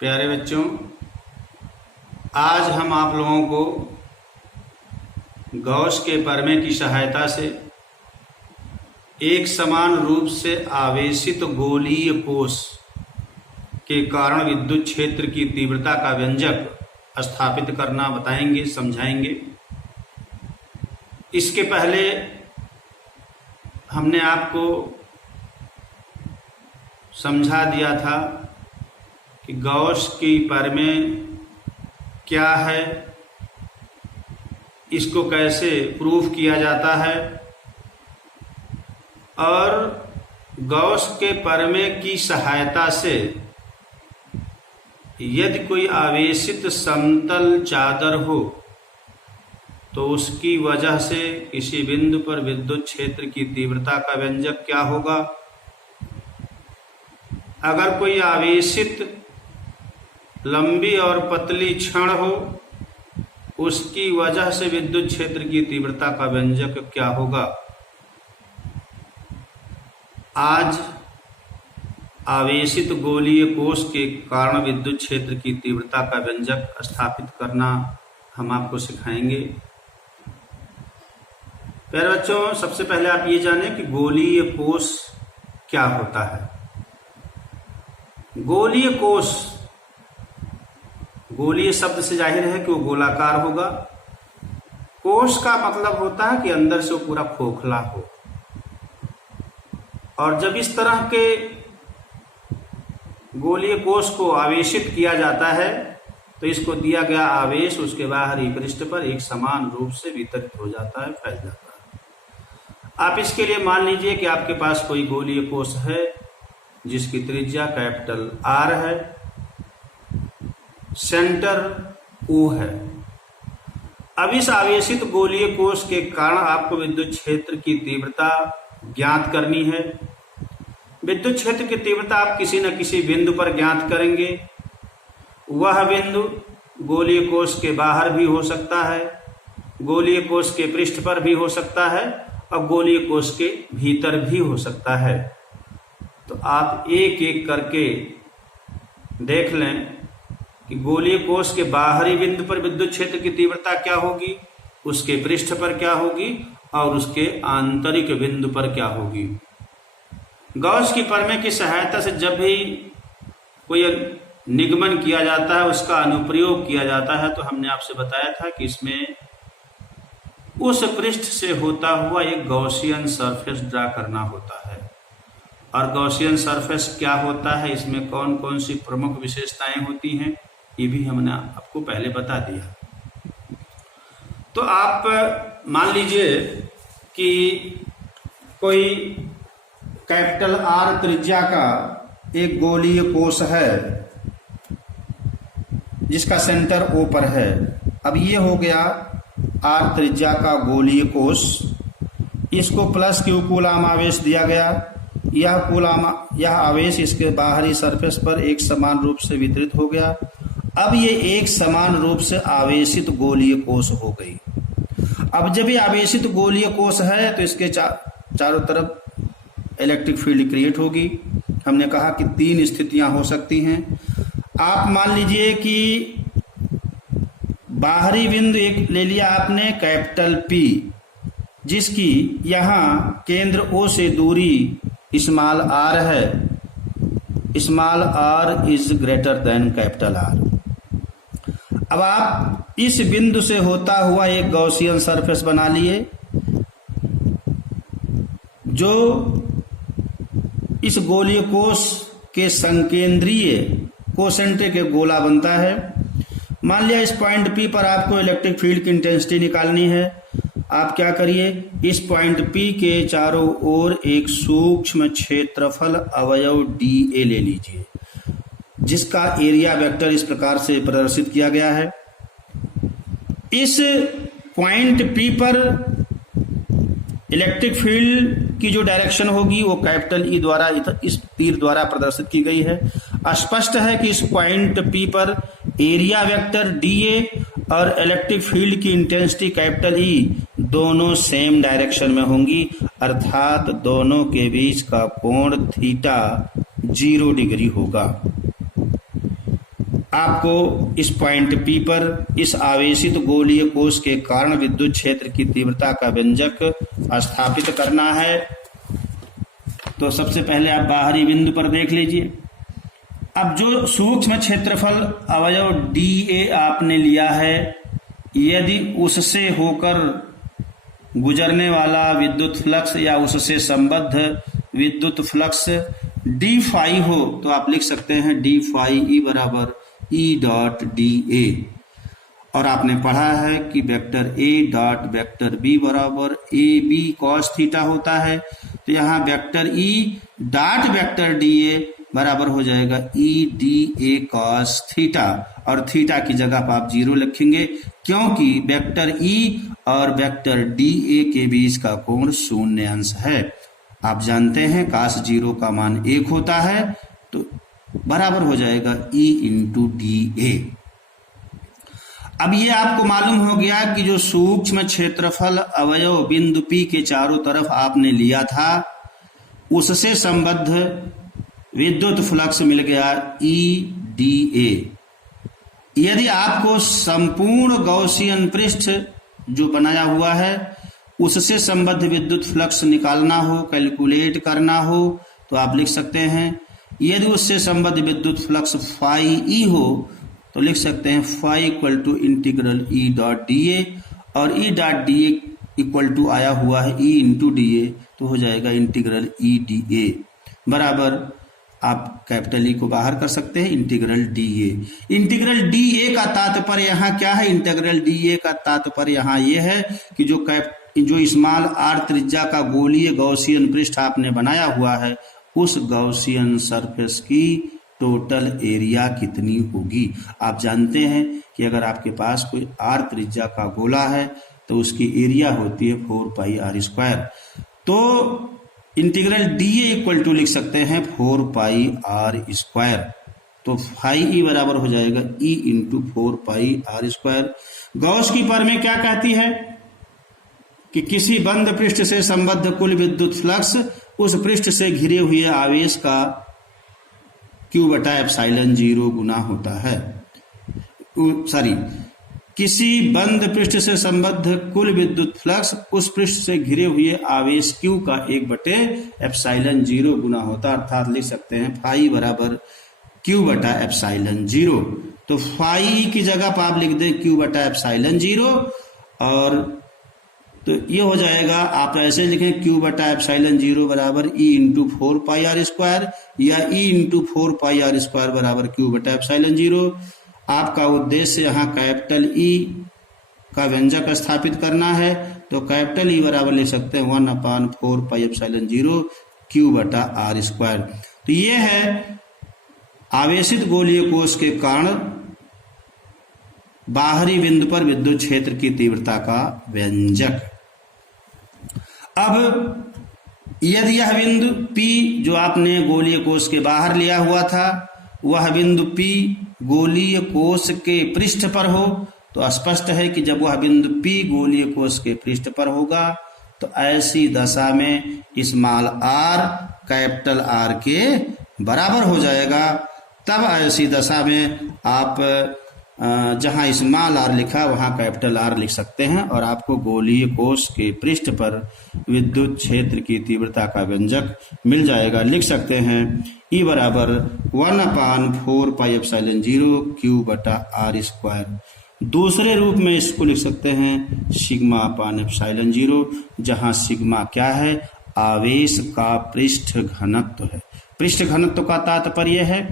प्यारे बच्चों, आज हम आप लोगों को गॉस के प्रमेय की सहायता से एक समान रूप से आवेशित गोलीय कोश के कारण विद्युत क्षेत्र की तीव्रता का व्यंजक स्थापित करना बताएंगे, समझाएंगे। इसके पहले हमने आपको समझा दिया था कि गॉस की प्रमेय क्या है, इसको कैसे प्रूफ किया जाता है और गॉस के प्रमेय की सहायता से यदि कोई आवेशित समतल चादर हो तो उसकी वजह से किसी बिंदु पर विद्युत क्षेत्र की तीव्रता का व्यंजक क्या होगा। अगर कोई आवेशित लंबी और पतली छड़ हो, उसकी वजह से विद्युत क्षेत्र की तीव्रता का व्यंजक क्या होगा। आज आवेशित गोलीय कोश के कारण विद्युत क्षेत्र की तीव्रता का व्यंजक स्थापित करना हम आपको सिखाएंगे। प्यारे बच्चों, सबसे पहले आप ये जानें कि गोलीय कोश क्या होता है। गोलीय कोश, गोलीय शब्द से जाहिर है कि वो गोलाकार होगा। कोश का मतलब होता है कि अंदर से वो पूरा खोखला हो। और जब इस तरह के गोलीय कोश को आवेशित किया जाता है तो इसको दिया गया आवेश उसके बाहरी पृष्ठ पर एक समान रूप से वितरित हो जाता है, फैल जाता है। आप इसके लिए मान लीजिए कि आपके पास कोई गोलीय कोश है जिसकी त्रिज्या कैपिटल R है, सेंटर O है। अब इस आवेशित गोलीय कोश के कारण आपको विद्युत क्षेत्र की तीव्रता ज्ञात करनी है। विद्युत क्षेत्र की तीव्रता आप किसी न किसी बिंदु पर ज्ञात करेंगे। वह बिंदु गोलीय कोश के बाहर भी हो सकता है, गोलीय कोश के पृष्ठ पर भी हो सकता है और गोलीय कोश के भीतर भी हो सकता है। तो आप एक एक करके देख लें कि गोलीय कोश के बाहरी बिंदु पर विद्युत क्षेत्र की तीव्रता क्या होगी, उसके पृष्ठ पर क्या होगी और उसके आंतरिक बिंदु पर क्या होगी। गॉस की प्रमेय की सहायता से जब भी कोई निगमन किया जाता है, उसका अनुप्रयोग किया जाता है, तो हमने आपसे बताया था कि इसमें उस पृष्ठ से होता हुआ एक गॉसियन सरफेस ड्रा करना होता है। और गॉसियन सरफेस क्या होता है, इसमें कौन कौन सी प्रमुख विशेषताएं होती हैं, ये भी हमने आपको पहले बता दिया। तो आप मान लीजिए कि कोई कैपिटल R त्रिज्या का एक गोलीय कोश है जिसका सेंटर O पर है। अब ये हो गया R त्रिज्या का गोलीय कोश, इसको प्लस Q कूलाम आवेश दिया गया। यह आवेश इसके बाहरी सरफेस पर एक समान रूप से वितरित हो गया। अब ये एक समान रूप से आवेशित गोलीय कोश हो गई। अब जब ये आवेशित गोलीय कोश है तो इसके चारों तरफ इलेक्ट्रिक फील्ड क्रिएट होगी। हमने कहा कि 3 स्थितियां हो सकती हैं। आप मान लीजिए कि बाहरी बिंदु एक ले लिया आपने कैपिटल P, जिसकी यहां केंद्र O से दूरी स्मॉल r है। Small r is greater than capital R। अब आप इस बिंदु से होता हुआ एक गॉसियन सरफेस बना लिए जो इस गोलीय कोश के संकेंद्रीय कोसेंट्रिक एक गोला बनता है। मान लिया इस पॉइंट P पर आपको इलेक्ट्रिक फील्ड की इंटेंसिटी निकालनी है। आप क्या करिए, इस पॉइंट P के चारों ओर एक सूक्ष्म क्षेत्रफल अवयव dA ले लीजिए, जिसका एरिया वेक्टर इस प्रकार से प्रदर्शित किया गया है। इस पॉइंट P पर इलेक्ट्रिक फील्ड की जो डायरेक्शन होगी वो कैपिटल E द्वारा इस तीर द्वारा प्रदर्शित की गई है। स्पष्ट है कि इस पॉइंट P पर एरिया वेक्टर dA और इलेक्ट्रिक फील्ड की इंटेंसिटी कैपिटल E दोनों सेम डायरेक्शन में होंगी, अर्थात दोनों के बीच का कोण थीटा 0 डिग्री होगा। आपको इस पॉइंट P पर इस आवेशित गोलीय कोश के कारण विद्युत क्षेत्र की तीव्रता का व्यंजक स्थापित करना है। तो सबसे पहले आप बाहरी बिंदु पर देख लीजिए। अब जो सूक्ष्म क्षेत्रफल अवयव dA आपने लिया है, यदि उससे होकर गुजरने वाला विद्युत फ्लक्स या उससे संबद्ध विद्युत फ्लक्स d फाई हो, तो आप लिख सकते हैं d फाई E बराबर E डॉट dA। और आपने पढ़ा है कि vector A dot vector B बराबर AB cos थीटा होता है। तो यहाँ vector E dot vector dA बराबर हो जाएगा E dA cos थीटा, और थीटा की जगह पर आप 0 लिखेंगे, क्योंकि वेक्टर E और वेक्टर dA के बीच का कोण शून्य अंश है। आप जानते हैं cos 0 का मान 1 होता है, तो बराबर हो जाएगा E इंटू dA। अब ये आपको मालूम हो गया कि जो सूक्ष्म क्षेत्रफल अवयव बिंदु P के चारों तरफ आपने लिया था, उससे संबद्ध विद्युत फ्लक्स मिल गया E dA। यदि आपको संपूर्ण गॉसियन पृष्ठ जो बनाया हुआ है उससे संबद्ध विद्युत फ्लक्स निकालना हो, कैलकुलेट करना हो, तो आप लिख सकते हैं, यदि उससे संबद्ध विद्युत फ्लक्स फाई E हो तो लिख सकते हैं phi equal to integral E dot dA, और E dot dA equal to आया हुआ है E इंटू dA, तो हो जाएगा इंटीग्रल E dA बराबर, आप कैपिटल E को बाहर कर सकते हैं, इंटीग्रल dA। इंटीग्रल dA का तात्पर्य यहाँ क्या है? इंटीग्रल dA का तात्पर्य यहाँ ये है कि जो स्मॉल r त्रिज्या का गोलीय गॉसियन पृष्ठ आपने बनाया हुआ है, उस गॉसियन सरफेस की टोटल एरिया कितनी होगी। आप जानते हैं कि अगर आपके पास कोई r त्रिज्या का गोला है तो उसकी एरिया होती है 4 पाई r स्क्वायर। तो इंटीग्रल dA इक्वल टू लिख सकते हैं 4 पाई r स्क्वायर। तो फाई E बराबर हो जाएगा E इंटू 4 पाई r स्क्वायर। गॉस की प्रमेय क्या कहती है कि किसी बंद पृष्ठ से संबद्ध कुल विद्युत फ्लक्स उस पृष्ठ से घिरे हुए आवेश का Q बटा एप्सिलॉन 0 गुना होता है। किसी बंद पृष्ठ से संबद्ध कुल विद्युत फ्लक्स उस पृष्ठ से घिरे हुए आवेश Q का 1 बटे एप्सिलॉन 0 गुना होता है, अर्थात लिख सकते हैं फाई बराबर Q बटा एप्सिलॉन 0। तो फाई की जगह पर आप लिख दें Q बटा एप्सिलॉन 0, और तो ये हो जाएगा, आप ऐसे लिखें Q बटा एप्सिलॉन 0 बराबर E इंटू 4 पाई r स्क्वायर, या E इंटू 4 पाई r स्क्वायर बराबर Q बटा एप्सिलॉन 0। आपका उद्देश्य यहाँ कैपिटल E का व्यंजक स्थापित करना है, तो कैपिटल E बराबर ले सकते हैं 1/4 पाई एप्सिलॉन 0 Q बटा r स्क्वायर। तो ये है आवेशित गोलीय कोश के कारण बाहरी बिंदु पर विद्युत क्षेत्र की तीव्रता का व्यंजक। अब यदि यह बिंदु P जो आपने गोलीय कोश के बाहर लिया हुआ था, वह बिंदु P गोलीय कोश के पृष्ठ पर हो, तो स्पष्ट है कि जब वह बिंदु P गोलीय कोश के पृष्ठ पर होगा तो ऐसी दशा में स्मॉल r कैपिटल R के बराबर हो जाएगा। तब ऐसी दशा में आप जहां स्मॉल r लिखा वहां कैपिटल R लिख सकते हैं, और आपको गोलीय कोश के पृष्ठ पर विद्युत क्षेत्र की तीव्रता का व्यंजक मिल जाएगा। लिख सकते हैं E बराबर 1/4 पाई एप्सिलॉन 0 Q बटा r स्क्वायर। दूसरे रूप में इसको लिख सकते हैं सिग्मा अपान एप्सिलॉन 0, जहां सिग्मा क्या है? आवेश का पृष्ठ घनत्व है। पृष्ठ घनत्व का तात्पर्य है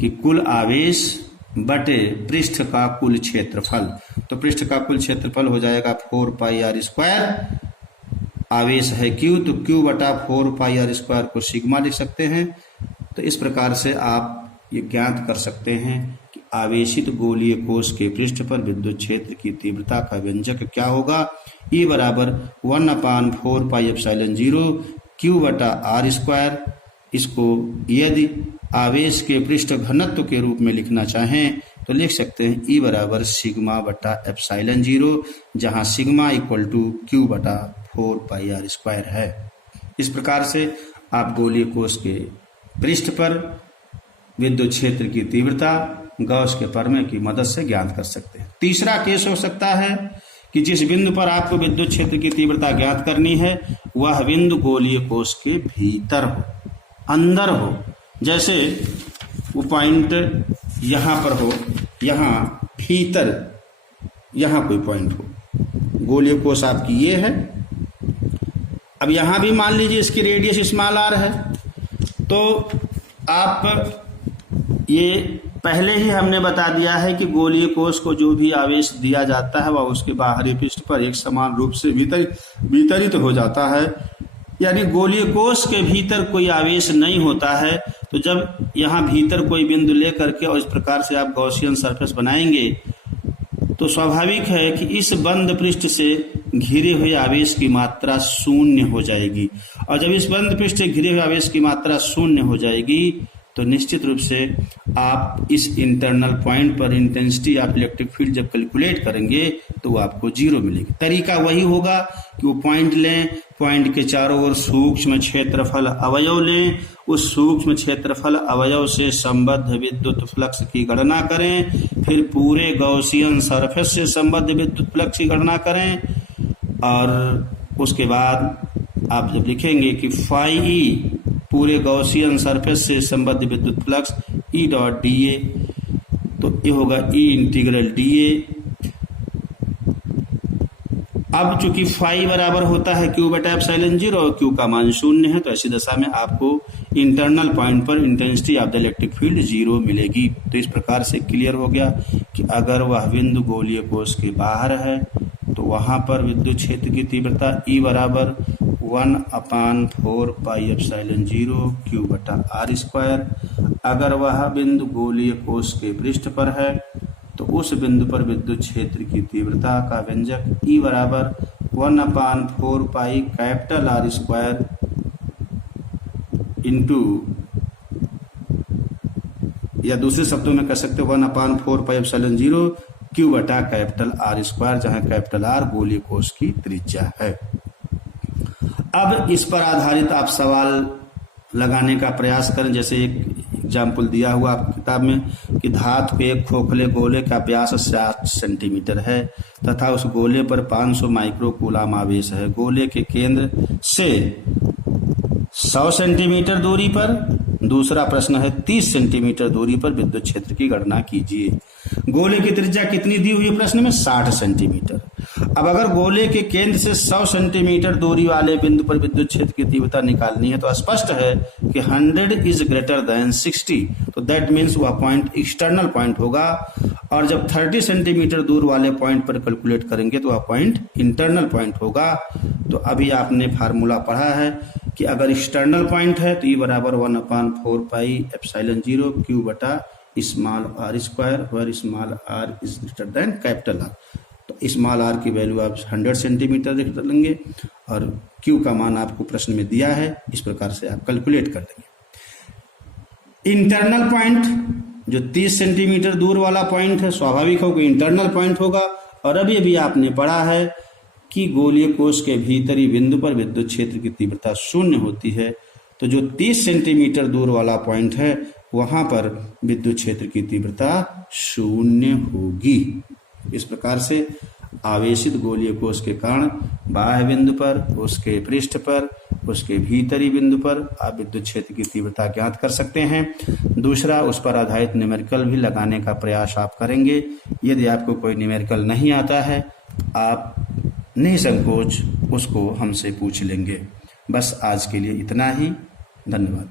कि कुल आवेश बटे पृष्ठ का कुल क्षेत्रफल। तो पृष्ठ का कुल क्षेत्रफल हो जाएगा 4 पाई r स्क्वायर, आवेश है Q, तो Q बटा 4 पाई r स्क्वायर को सिग्मा लिख सकते हैं। तो इस प्रकार से आप ये ज्ञात कर सकते हैं कि आवेशित गोलीय कोश के पृष्ठ पर विद्युत क्षेत्र की तीव्रता का व्यंजक क्या होगा। E बराबर 1/4 पाई एप्सिलॉन 0 Q बटा r स्क्वायर। इसको यदि आवेश के पृष्ठ घनत्व के रूप में लिखना चाहें तो लिख सकते हैं E बराबर सिग्मा बटा एप्सिलॉन 0, जहां सिग्मा इक्वल टू Q बटा 4 पाई r स्क्वायर है। इस प्रकार से आप गोलीय कोश के पृष्ठ पर विद्युत क्षेत्र की तीव्रता गॉस के प्रमेय की मदद से ज्ञात कर सकते हैं। तीसरा केस हो सकता है कि जिस बिंदु पर आपको विद्युत क्षेत्र की तीव्रता ज्ञात करनी है वह बिंदु गोलीय कोश के भीतर हो, अंदर हो। जैसे वो पॉइंट यहां पर हो, यहां भीतर यहां कोई पॉइंट हो, गोलीय कोश आपकी ये है। अब यहां भी मान लीजिए इसकी रेडियस स्मॉल आर है, तो आप ये पहले ही हमने बता दिया है कि गोलीय कोश को जो भी आवेश दिया जाता है वह उसके बाहरी पृष्ठ पर एक समान रूप से वितरित हो जाता है। यानी गोलीय कोश के भीतर कोई आवेश नहीं होता है। तो जब यहाँ भीतर कोई बिंदु लेकर के और इस प्रकार से आप गॉसियन सरफेस बनाएंगे तो स्वाभाविक है कि इस बंद पृष्ठ से घिरे हुए आवेश की मात्रा शून्य हो जाएगी। और जब इस बंद पृष्ठ से घिरे हुए आवेश की मात्रा शून्य हो जाएगी तो निश्चित रूप से आप इस इंटरनल पॉइंट पर इंटेंसिटी ऑफ इलेक्ट्रिक फील्ड जब कैलकुलेट करेंगे तो वो आपको 0 मिलेगी। तरीका वही होगा कि वो पॉइंट लें, पॉइंट के चारों ओर सूक्ष्म क्षेत्रफल अवयव लें, उस सूक्ष्म क्षेत्रफल अवयव से संबद्ध विद्युत फ्लक्स की गणना करें, फिर पूरे गॉसियन सरफेस से संबद्ध विद्युत फ्लक्स की गणना करें, और उसके बाद आप जब लिखेंगे कि फाई ई पूरे गॉसियन सरफेस से संबद्ध विद्युत flux E dot D A, तो ये होगा ई इंटीग्रल डी ए। अब चूंकि फाई बराबर होता है क्यू बटा एप्सिलॉन 0 और क्यू का मान 0 है, तो ऐसी दशा में आपको इंटरनल पॉइंट पर intensity of the electric field 0 मिलेगी। तो इस प्रकार से क्लियर हो गया कि अगर वह बिंदु गोलीय कोश के बाहर है तो वहां पर विद्युत क्षेत्र की तीव्रता E बराबर 1/4 पाई एप्सिलॉन 0 क्यू बटा आर स्क्वायर। अगर वह बिंदु गोलीय कोश के पृष्ठ पर है तो उस बिंदु पर विद्युत क्षेत्र की तीव्रता का व्यंजक E बराबर 1/4 pi capital R square into, या दूसरे शब्दों में कह सकते 1/4 पाई एप्सिलॉन 0 क्यू बटा कैपिटल आर स्क्वायर, जहां कैपिटल आर गोलीय कोश की त्रिज्या है। अब इस पर आधारित आप सवाल लगाने का प्रयास करें। जैसे एक एग्जाम्पल दिया हुआ आपकी किताब में कि धातु के एक खोखले गोले का व्यास 7 सेंटीमीटर है तथा उस गोले पर 500 माइक्रो कूलाम आवेश है। गोले के केंद्र से 100 सेंटीमीटर दूरी पर, दूसरा प्रश्न है 30 सेंटीमीटर दूरी पर विद्युत क्षेत्र की गणना कीजिए। गोले की त्रिज्या कितनी दी हुई है प्रश्न में? 60 सेंटीमीटर। अब अगर गोले के केंद्र से 100 सेंटीमीटर दूरी वाले बिंदु पर विद्युत क्षेत्र की तीव्रता निकालनी है तो स्पष्ट है कि 100 इज ग्रेटर देन 60, तो दैट मीन्स वह पॉइंट एक्सटर्नल पॉइंट होगा। और जब 30 सेंटीमीटर दूर वाले पॉइंट पर कैलकुलेट करेंगे तो वह पॉइंट इंटरनल पॉइंट होगा। तो अभी आपने फार्मूला पढ़ा है कि अगर एक्सटर्नल पॉइंट है तो E बराबर 1/4 पाई एप्सिलॉन 0 क्यू बटा small r square, where small r is greater than capital r. तो स्मॉल आर की वैल्यू आप 100 सेंटीमीटर लेंगे और क्यू का मान आपको प्रश्न में दिया है, इस प्रकार से आप कैलकुलेट कर देंगे। इंटरनल पॉइंट जो 30 सेंटीमीटर दूर वाला पॉइंट है स्वाभाविक होगा इंटरनल पॉइंट होगा। और अभी आपने पढ़ा है कि गोलीय कोश के भीतरी बिंदु पर विद्युत क्षेत्र की तीव्रता 0 होती है, तो जो 30 सेंटीमीटर दूर वाला पॉइंट है वहां पर विद्युत क्षेत्र की तीव्रता 0 होगी। इस प्रकार से आवेशित गोलीय कोश के कारण बाह्य बिंदु पर, उसके पृष्ठ पर, उसके भीतरी बिंदु पर आप विद्युत क्षेत्र की तीव्रता ज्ञात कर सकते हैं। दूसरा, उस पर आधारित न्यूमेरिकल भी लगाने का प्रयास आप करेंगे। यदि आपको कोई न्यूमेरिकल नहीं आता है आप निसंकोच उसको हमसे पूछ लेंगे। बस आज के लिए इतना ही। धन्यवाद।